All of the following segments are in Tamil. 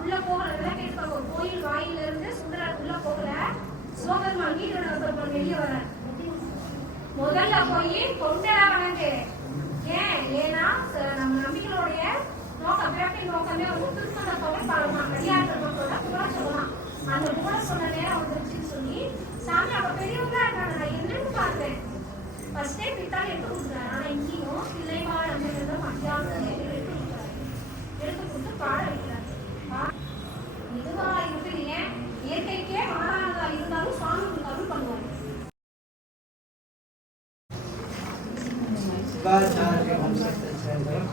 உள்ள போகல. விளக்கேற்ற ஒரு கோயில் வாயில இருந்து சுந்தரர் உள்ள போகல. சிவபெருமான் வீடு வெளியே வர முதல்ல போய் தொண்டரா வணங்கு. ஏன்னா நம்ம நம்பிக்கையோடைய நோக்கம் பிறப்பின் நோக்கமே வந்து திருத்தொண்டத்தோட பாடலாம், கல்யாணத்தோட புகழ சொல்லலாம். அந்த புகழ சொன்ன நேரம் வந்துருச்சுன்னு சொல்லி சாமி அப்ப பெரியவங்களா இருக்காங்க. நான் என்னன்னு பார்த்தேன். ஃபர்ஸ்டே பித்தால் எடுத்து கொடுக்குறேன். ஆனா இங்கேயும் பிள்ளைவாழ் அப்படிங்கிறத மத்தியானம் எடுத்து கொடுத்து பாட வைக்கிறார். இதுவா இருக்குது. ஏன் இயற்கைக்கே மாறானதா இருந்தாலும் சுவாமி அருள் பண்ணுவாங்க. சிவாச்சாரிய வம்சத்தை சேர்ந்தவர்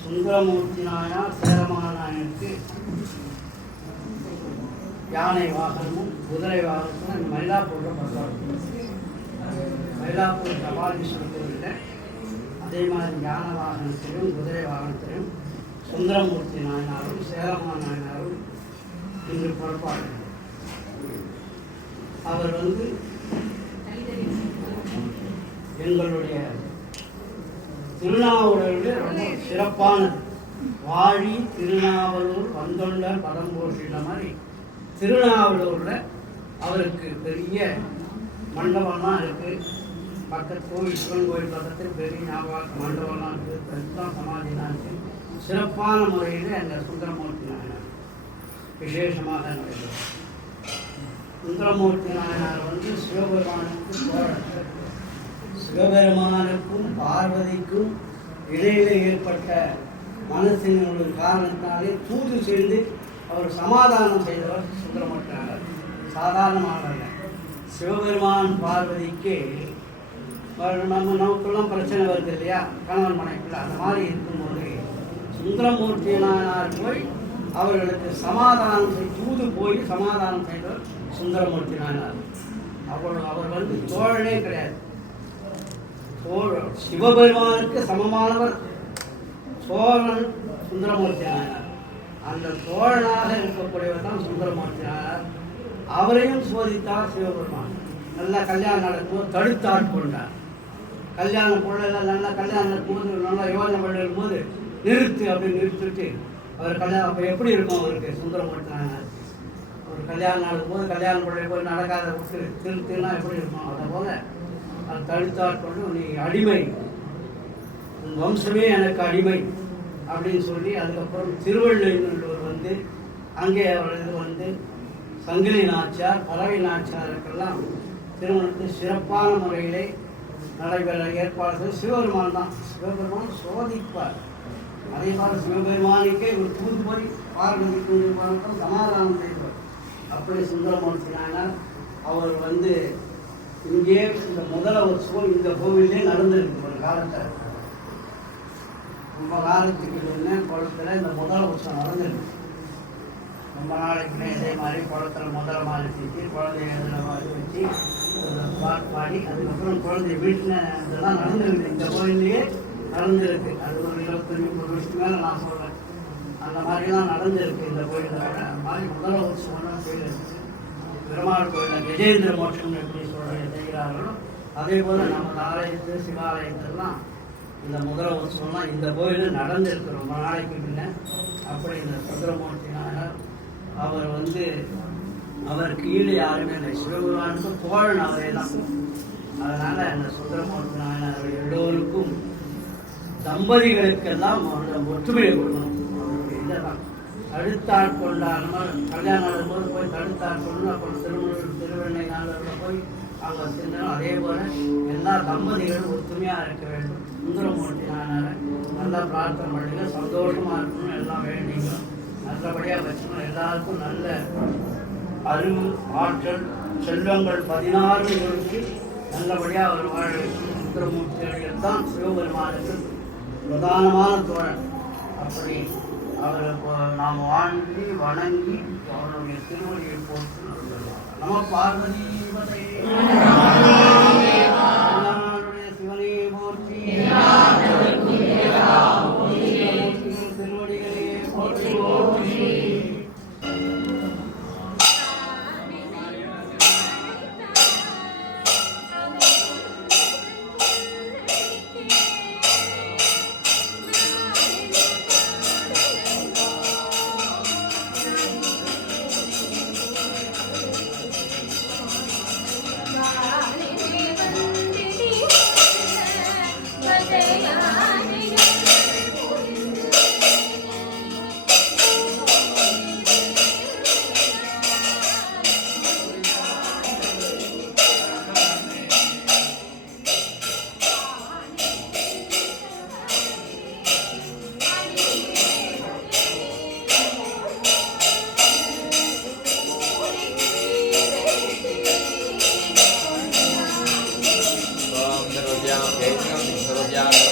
சுந்தரமூர்த்தி நாயனார் சேரமானாயனுக்கு யானை வாகனமும் குதிரை வாகனமும் மயிலாப்பூரில் பசாரம். மயிலாப்பூர் கபாலீஸ்வரர் கோவிலில் அதே மாதிரி யானை வாகனத்திலும் குதிரை வாகனத்திலும் சுந்தரமூர்த்தி நாயனாரும் சேரமா நாயனாரும் இன்று புறப்பாடு. அவர் வந்து எங்களுடைய திருநாவலூரில் ரொம்ப சிறப்பானது. வாழி திருநாவலூர் வந்தொண்டர் பதம் போன்ற மாதிரி திருநாவலூரில் அவருக்கு பெரிய மண்டபம்லாம் இருக்குது. பக்கத்து கோவில் சிவன் கோவில் பக்கத்தில் பெரிய ஞாபகம் மண்டபம்லாம் இருக்குது. பிரசுதான் சமாதிலாம் இருக்குது. சிறப்பான முறையில் அந்த சுந்தரமூர்த்தி நாயனார் விசேஷமாக நடைபெறும். சுந்தரமூர்த்தி நாயனார் வந்து சிவபெருமானுக்கும் பார்வதிக்கும் இடையில ஏற்பட்ட மனசினுடைய காரணத்தினாலே தூது செய்து அவர் சமாதானம் செய்தவர் சுந்தரமூர்த்தி நாயனார். சாதாரணமானவர்கள். சிவபெருமான் பார்வதிக்கு நமக்கெல்லாம் பிரச்சனை வருது இல்லையா, கணவன் மனைவிக்குள்ள. அந்த மாதிரி இருக்கும்போது சுந்தரமூர்த்தி நாயனார் போய் அவர்களுக்கு சமாதானம் தூது போய் சமாதானம் செய்தவர் சுந்தரமூர்த்தி நாயனார். அவர் வந்து தோழனே கிடையாது. சிவபெருமானுக்கு சமமானவர் சோழன் சுந்தரமூர்த்தி நாயனார். அந்த தோழனாக இருக்கக்கூடியவர் தான் சுந்தரமூர்த்தி நாயனார். அவரையும் சோதித்தார் சிவபெருமான். நல்லா கல்யாணம் நடக்கும்போது தடுத்து ஆட்கொண்டார். கல்யாணம் பொருளெல்லாம் நல்லா கல்யாணம் நடக்கும்போது நல்லா யோஜனை பண்ணிருக்கும் போது நிறுத்து அப்படின்னு நிறுத்திட்டு அவர் கல்யாணம் அப்போ எப்படி இருக்கும் அவருக்கு சுந்தரமூர்த்தி நாயனார். ஒரு கல்யாணம் நடக்கும்போது கல்யாணம் பொருளை போய் நடக்காத விட்டு திருத்தினா எப்படி இருக்கும், அதை போல அது தடுத்தாட்கொண்டு நீ அடிமை, உன் வம்சமே எனக்கு அடிமை அப்படின்னு சொல்லி அதுக்கப்புறம் திருவள்ளுவர் வந்து அங்கே அவரது வந்து சங்கிலி நாச்சியார் பறவை நாச்சியாருக்கெல்லாம் திருமணத்தை சிறப்பான முறையிலே நடைபெற ஏற்பாடு சிவபெருமான் தான். சிவபெருமான் சோதிப்பார். அதே மாதிரி சிவபெருமானுக்கே ஒரு தூது போய் பார்வதிக்கு சமாதானம் செய்வார். அப்படி சுந்தரமூர்த்தி நாயனார் அவர் வந்து இங்கே இந்த முதல உற்சவம் இந்த கோவிலே நடந்திருக்கு. ஒரு காலத்தில் ரொம்ப காலத்துக்கு முன்னே குளத்தில் இந்த முதல உற்சவம் நடந்திருக்கு. ரொம்ப நாளைக்குமே இதே மாதிரி குளத்தில் முதல மாதிரி செஞ்சு குழந்தைங்க மாதிரி வச்சு பாட்டு பாடி அதுக்கப்புறம் குழந்தை வீட்டில் இதெல்லாம் நடந்துருக்கு. இந்த கோயிலையே நடந்திருக்கு. அது ஒரு 25-30 வருஷத்துக்கு மேலே நான் சொல்கிறேன். அந்த மாதிரிலாம் நடந்திருக்கு இந்த கோயிலில். அந்த மாதிரி முதல உற்சவம்லாம் செய்திருக்கு. பெருமாள் கோயிலில் கஜேந்திர மோட்சம் எப்படி செய்கிறார்களோ அதே போல் நம்ம ஆலயத்து சிவாலயத்திலாம் இந்த முதல உற்சவம்லாம் இந்த கோயிலில் நடந்திருக்கு ரொம்ப நாளைக்கு முன்ன. அப்படி இந்த சுந்தரமூர்த்தி நாயனார் அவர் வந்து அவருக்கு ஈடு யாருமே இல்லை. சிவபெருமானுக்கு தோழன் அவரே தான். அதனால இந்த சுந்தரமூர்த்தி நாயனார் எல்லோருக்கும் தம்பதிகளுக்கெல்லாம் ஒற்றுமையை கொடுக்கணும். அவருடைய இதெல்லாம் தடுத்தாட்கொண்டாமல் கல்யாணம் நடக்கும்போது போய் தடுத்தாட்கொண்டு அப்புறம் திருவெண்ணை நாளில் போய் அங்கே சென்றோம். அதே போல் எல்லா தம்பதிகளும் ஒற்றுமையாக இருக்க வேண்டும். சுந்தரமூர்த்தி நாயனாரை நல்லா பிரார்த்தனை பண்ணுங்க. சந்தோஷமாக இருக்கணும். எல்லாம் வேண்டிங்க நல்லபடியாக வச்சுக்கணும். எல்லாருக்கும் நல்ல அறிவு ஆற்றல் செல்வங்கள் 16 கொடுத்து நல்லபடியாக அவர் வாழ வைக்கணும். சுந்தரமூர்த்திகள் தான் சிவபெருமானுக்கு பிரதானமான தோழன். அப்படி அவரை நாம் வாழ்ந்து வணங்கி அவருடைய திருவடியை போட்டு நம்ம பார்வதி சிவனே போற்றி திருவடிகளே போற்றி போற்றி. யார்